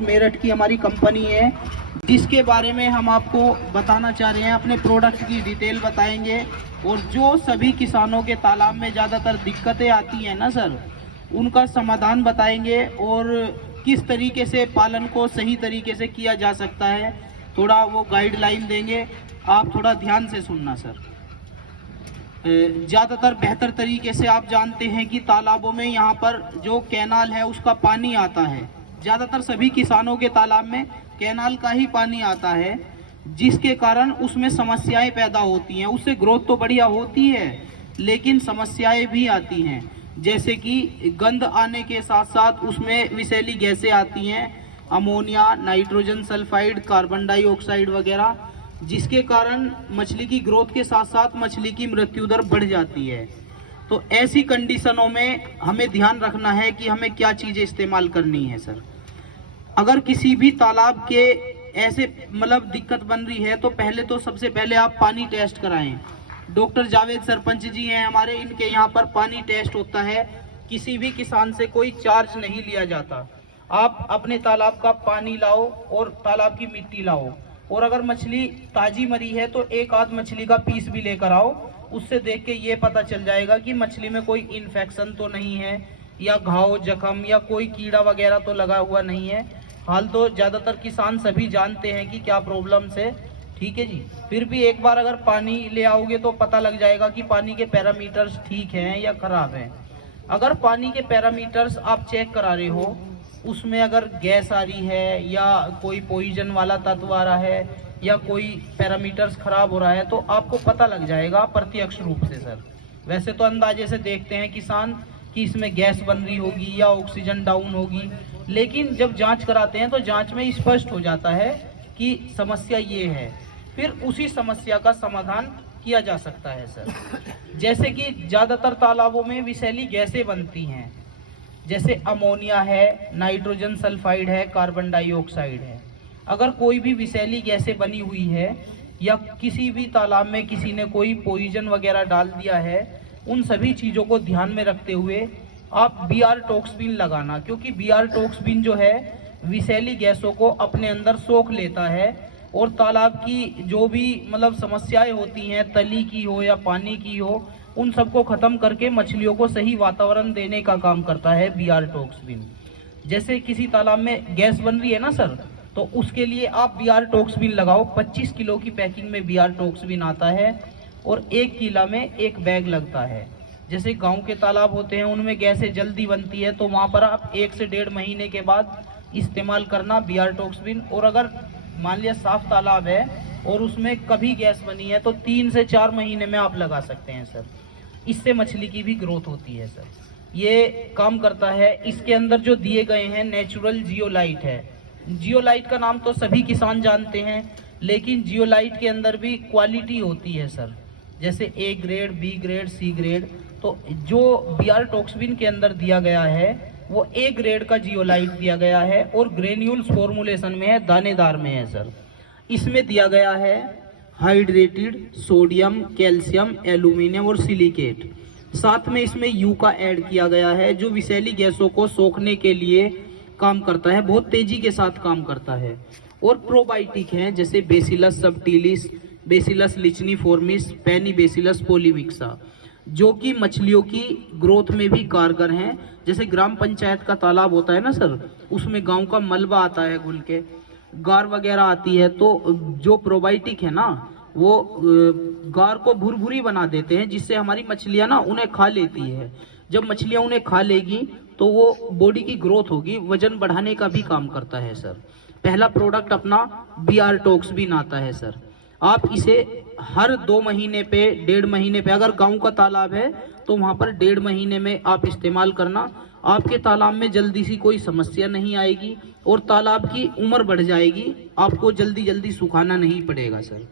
मेरठ की हमारी कंपनी है, जिसके बारे में हम आपको बताना चाह रहे हैं। अपने प्रोडक्ट की डिटेल बताएंगे और जो सभी किसानों के तालाब में ज़्यादातर दिक्कतें आती हैं ना सर, उनका समाधान बताएंगे और किस तरीके से पालन को सही तरीके से किया जा सकता है, थोड़ा वो गाइडलाइन देंगे। आप थोड़ा ध्यान से सुनना सर। ज़्यादातर बेहतर तरीके से आप जानते हैं कि तालाबों में यहाँ पर जो कैनाल है उसका पानी आता है। ज़्यादातर सभी किसानों के तालाब में कैनाल का ही पानी आता है, जिसके कारण उसमें समस्याएं पैदा होती हैं। उससे ग्रोथ तो बढ़िया होती है, लेकिन समस्याएं भी आती हैं, जैसे कि गंध आने के साथ साथ उसमें विषैली गैसें आती हैं, ammonia, nitrogen sulphide, carbon dioxide वगैरह, जिसके कारण मछली की ग्रोथ के साथ साथ मछली की मृत्यु दर बढ़ जाती है। तो ऐसी कंडीशनों में हमें ध्यान रखना है कि हमें क्या चीज़ें इस्तेमाल करनी है सर। अगर किसी भी तालाब के ऐसे दिक्कत बन रही है, तो सबसे पहले आप पानी टेस्ट कराएं। डॉक्टर जावेद सरपंच जी हैं हमारे, इनके यहाँ पर पानी टेस्ट होता है। किसी भी किसान से कोई चार्ज नहीं लिया जाता। आप अपने तालाब का पानी लाओ और तालाब की मिट्टी लाओ, और अगर मछली ताजी मरी है तो एक आध मछली का पीस भी लेकर आओ। उससे देख के ये पता चल जाएगा कि मछली में कोई इन्फेक्शन तो नहीं है, या घाव जख्म या कोई कीड़ा वगैरह तो लगा हुआ नहीं है। हाल तो ज़्यादातर किसान सभी जानते हैं कि क्या प्रॉब्लम है, ठीक है जी। फिर भी एक बार अगर पानी ले आओगे तो पता लग जाएगा कि पानी के पैरामीटर्स ठीक हैं या खराब हैं। अगर पानी के पैरामीटर्स आप चेक करा रहे हो, उसमें अगर गैस आ रही है या कोई पॉइजन वाला तत्व आ रहा है या कोई पैरामीटर्स खराब हो रहा है, तो आपको पता लग जाएगा प्रत्यक्ष रूप से सर। वैसे तो अंदाजे से देखते हैं किसान कि इसमें गैस बन रही होगी या ऑक्सीजन डाउन होगी, लेकिन जब जांच कराते हैं तो जांच में स्पष्ट हो जाता है कि समस्या ये है। फिर उसी समस्या का समाधान किया जा सकता है सर। जैसे कि ज़्यादातर तालाबों में विषैली गैसें बनती हैं, जैसे अमोनिया है, नाइट्रोजन सल्फाइड है, कार्बन डाइऑक्साइड है। अगर कोई भी विषैली गैसें बनी हुई है या किसी भी तालाब में किसी ने कोई पॉइजन वगैरह डाल दिया है, उन सभी चीज़ों को ध्यान में रखते हुए आप बीआर टॉक्सबिन लगाना, क्योंकि बीआर टॉक्सबिन जो है विषैली गैसों को अपने अंदर सोख लेता है और तालाब की जो भी समस्याएं होती हैं, तली की हो या पानी की हो, उन सबको खत्म करके मछलियों को सही वातावरण देने का काम करता है बीआर टॉक्सबिन। जैसे किसी तालाब में गैस बन रही है ना सर, तो उसके लिए आप बीआर टॉक्सबिन लगाओ। 25 किलो की पैकिंग में बीआर टॉक्सबिन आता है और 1 किलो में एक बैग लगता है। जैसे गांव के तालाब होते हैं, उनमें गैसें जल्दी बनती है, तो वहाँ पर आप 1 से 1.5 महीने के बाद इस्तेमाल करना बीआर टॉक्सबिन। और अगर मान लिया साफ तालाब है और उसमें कभी गैस बनी है, तो 3 से 4 महीने में आप लगा सकते हैं सर। इससे मछली की भी ग्रोथ होती है सर, ये काम करता है। इसके अंदर जो दिए गए हैं नेचुरल जियोलाइट है। जियोलाइट का नाम तो सभी किसान जानते हैं, लेकिन जियोलाइट के अंदर भी क्वालिटी होती है सर, जैसे A grade, B grade, C grade. तो जो बीआर टॉक्सबिन के अंदर दिया गया है वो ए ग्रेड का जियोलाइट दिया गया है और ग्रेन्यूल्स फॉर्मुलेशन में है, दानेदार में है सर। इसमें दिया गया है हाइड्रेटेड सोडियम, कैल्शियम, एल्यूमिनियम और सिलिकेट। साथ में इसमें यू का ऐड किया गया है, जो विषैली गैसों को सोखने के लिए काम करता है, बहुत तेजी के साथ काम करता है। और प्रोबायोटिक हैं, जैसे बेसिलस सबटिलिस, बेसिलस लिचनीफॉर्मिस, पेनिबेसिलस पॉलीमिक्सा, जो कि मछलियों की ग्रोथ में भी कारगर हैं। जैसे ग्राम पंचायत का तालाब होता है ना सर, उसमें गांव का मलबा आता है, घुल के गार वगैरह आती है, तो जो प्रोबायोटिक है ना, वो गार को भुरभुरी बना देते हैं, जिससे हमारी मछलियां ना उन्हें खा लेती है। जब मछलियां उन्हें खा लेगी तो वो बॉडी की ग्रोथ होगी, वजन बढ़ाने का भी काम करता है सर। पहला प्रोडक्ट अपना बीआर टॉक्सबिन आता है सर। आप इसे हर 2 महीने पे, 1.5 महीने पे, अगर गांव का तालाब है तो वहां पर 1.5 महीने में आप इस्तेमाल करना। आपके तालाब में जल्दी सी कोई समस्या नहीं आएगी और तालाब की उम्र बढ़ जाएगी, आपको जल्दी जल्दी सुखाना नहीं पड़ेगा सर।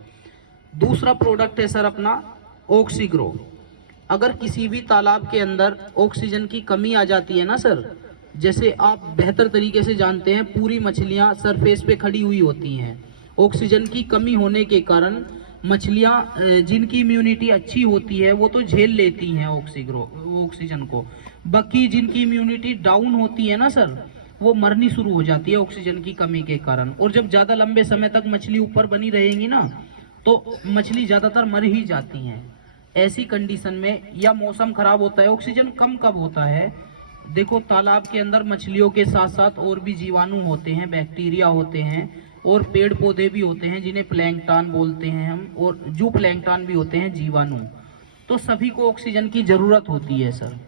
दूसरा प्रोडक्ट है सर अपना ऑक्सीग्रो। अगर किसी भी तालाब के अंदर ऑक्सीजन की कमी आ जाती है ना सर, जैसे आप बेहतर तरीके से जानते हैं, पूरी मछलियां सरफेस पे खड़ी हुई होती हैं। ऑक्सीजन की कमी होने के कारण मछलियां जिनकी इम्यूनिटी अच्छी होती है वो तो झेल लेती हैं ऑक्सीजन को। बाकी जिनकी इम्यूनिटी डाउन होती है ना सर, वो मरनी शुरू हो जाती है ऑक्सीजन की कमी के कारण। और जब ज़्यादा लंबे समय तक मछली ऊपर बनी रहेंगी ना, तो मछली ज़्यादातर मर ही जाती हैं। ऐसी कंडीशन में या मौसम खराब होता है, ऑक्सीजन कम कब होता है, देखो तालाब के अंदर मछलियों के साथ साथ और भी जीवाणु होते हैं, बैक्टीरिया होते हैं और पेड़ पौधे भी होते हैं जिन्हें प्लैंकटन बोलते हैं हम, और जू प्लैंकटन भी होते हैं, जीवाणु। तो सभी को ऑक्सीजन की ज़रूरत होती है सर।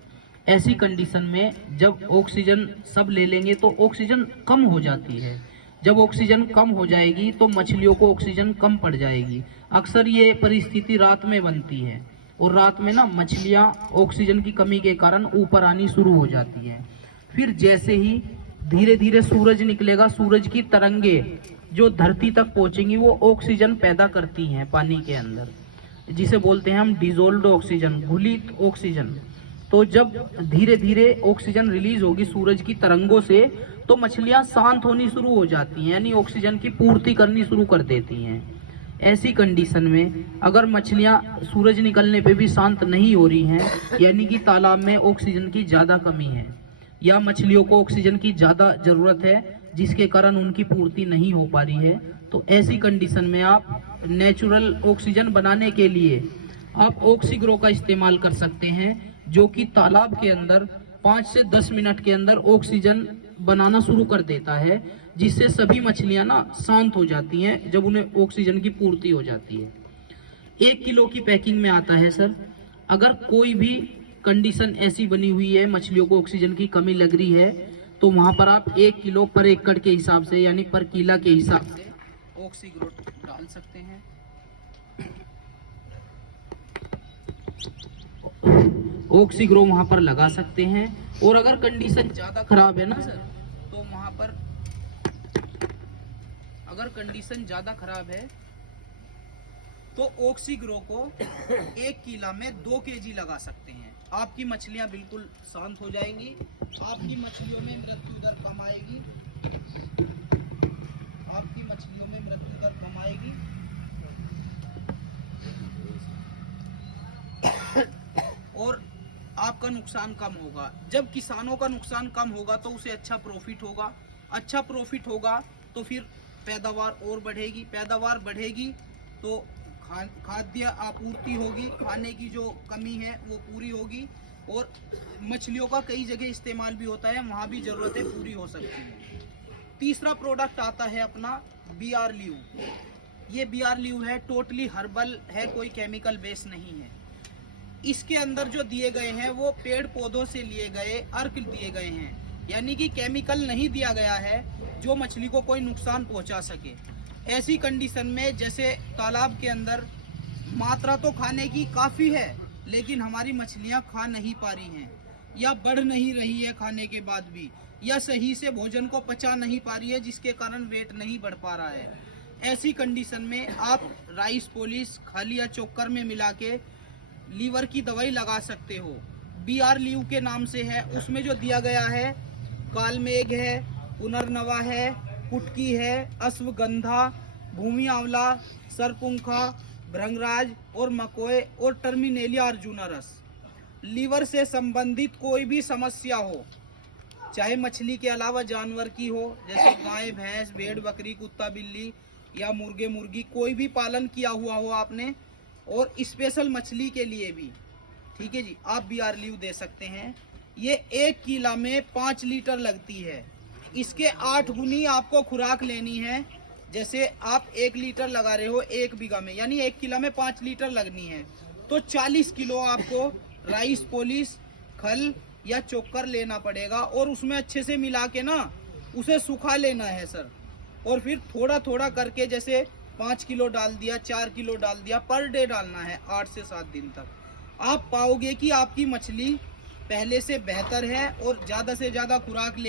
ऐसी कंडीशन में जब ऑक्सीजन सब ले लेंगे तो ऑक्सीजन कम हो जाती है। जब ऑक्सीजन कम हो जाएगी तो मछलियों को ऑक्सीजन कम पड़ जाएगी। अक्सर ये परिस्थिति रात में बनती है और रात में ना मछलियाँ ऑक्सीजन की कमी के कारण ऊपर आनी शुरू हो जाती हैं। फिर जैसे ही धीरे धीरे सूरज निकलेगा, सूरज की तरंगे जो धरती तक पहुंचेंगी वो ऑक्सीजन पैदा करती हैं पानी के अंदर, जिसे बोलते हैं हम डिजोल्व्ड ऑक्सीजन, घुलित ऑक्सीजन। तो जब धीरे धीरे ऑक्सीजन रिलीज होगी सूरज की तरंगों से, तो मछलियां शांत होनी शुरू हो जाती हैं, यानी ऑक्सीजन की पूर्ति करनी शुरू कर देती हैं। ऐसी कंडीशन में अगर मछलियां सूरज निकलने पे भी शांत नहीं हो रही हैं, यानी कि तालाब में ऑक्सीजन की ज़्यादा कमी है या मछलियों को ऑक्सीजन की ज़्यादा ज़रूरत है जिसके कारण उनकी पूर्ति नहीं हो पा रही है, तो ऐसी कंडीशन में आप नेचुरल ऑक्सीजन बनाने के लिए आप ऑक्सीग्रो का इस्तेमाल कर सकते हैं, जो कि तालाब के अंदर 5 से 10 मिनट के अंदर ऑक्सीजन बनाना शुरू कर देता है, जिससे सभी मछलियां ना शांत हो जाती हैं जब उन्हें ऑक्सीजन की पूर्ति हो जाती है। 1 किलो की पैकिंग में आता है सर। अगर कोई भी कंडीशन ऐसी बनी हुई है, मछलियों को ऑक्सीजन की कमी लग रही है, तो वहां पर आप 1 किलो पर एकड़ के हिसाब से यानी पर किला के हिसाब से ऑक्सीग्रो डाल सकते हैं। ऑक्सीग्रो वहां पर लगा सकते हैं। और अगर कंडीशन ज्यादा खराब है ना सर, तो वहां पर अगर कंडीशन ज्यादा खराब है तो ऑक्सीग्रो को 1 किला में 2 केजी लगा सकते हैं। आपकी मछलियां बिल्कुल शांत हो जाएंगी, आपकी मछलियों में मृत्यु दर कम आएगी, आपकी मछलियों में मृत्यु दर कम आएगी और आपका नुकसान कम होगा। जब किसानों का नुकसान कम होगा तो उसे अच्छा प्रॉफिट होगा, अच्छा प्रॉफिट होगा तो फिर पैदावार और बढ़ेगी, पैदावार बढ़ेगी तो खाद्य आपूर्ति होगी, खाने की जो कमी है वो पूरी होगी और मछलियों का कई जगह इस्तेमाल भी होता है, वहाँ भी ज़रूरतें पूरी हो सकती हैं। तीसरा प्रोडक्ट आता है अपना BR लीव। ये BR लीव है, टोटली हर्बल है, कोई केमिकल बेस नहीं है। इसके अंदर जो दिए गए हैं वो पेड़ पौधों से लिए गए अर्क दिए गए हैं, यानी कि केमिकल नहीं दिया गया है जो मछली को कोई नुकसान पहुंचा सके। ऐसी कंडीशन में जैसे तालाब के अंदर मात्रा तो खाने की काफ़ी है, लेकिन हमारी मछलियां खा नहीं पा रही हैं या बढ़ नहीं रही है खाने के बाद भी, या सही से भोजन को पचा नहीं पा रही है जिसके कारण वेट नहीं बढ़ पा रहा है। ऐसी कंडीशन में आप राइस पॉलिश खल या चोकर में मिला के लीवर की दवाई लगा सकते हो। BR लीव के नाम से है, उसमें जो दिया गया है कालमेघ है, पुनर्नवा है, कुटकी है, अश्वगंधा, भूमि आंवला, सरपुंखा, भृंगराज और मकोए और टर्मिनेलिया अर्जुनरस। लीवर से संबंधित कोई भी समस्या हो, चाहे मछली के अलावा जानवर की हो, जैसे गाय भैंस भेड़ बकरी कुत्ता बिल्ली या मुर्गे मुर्गी, कोई भी पालन किया हुआ हो आपने, और स्पेशल मछली के लिए भी, ठीक है जी, आप BR लीव दे सकते हैं। ये 1 किला में 5 लीटर लगती है, इसके 8 गुनी आपको खुराक लेनी है। जैसे आप 1 लीटर लगा रहे हो 1 बीघा में, यानी 1 किला में 5 लीटर लगनी है, तो 40 किलो आपको राइस पॉलिश खल या चोकर लेना पड़ेगा और उसमें अच्छे से मिला के ना उसे सुखा लेना है सर। और फिर थोड़ा थोड़ा करके जैसे 5 किलो डाल दिया, 4 किलो डाल दिया, पर डे डालना है 8 से 7 दिन तक। आप पाओगे कि आपकी मछली पहले से बेहतर है और ज़्यादा से ज़्यादा खुराक ले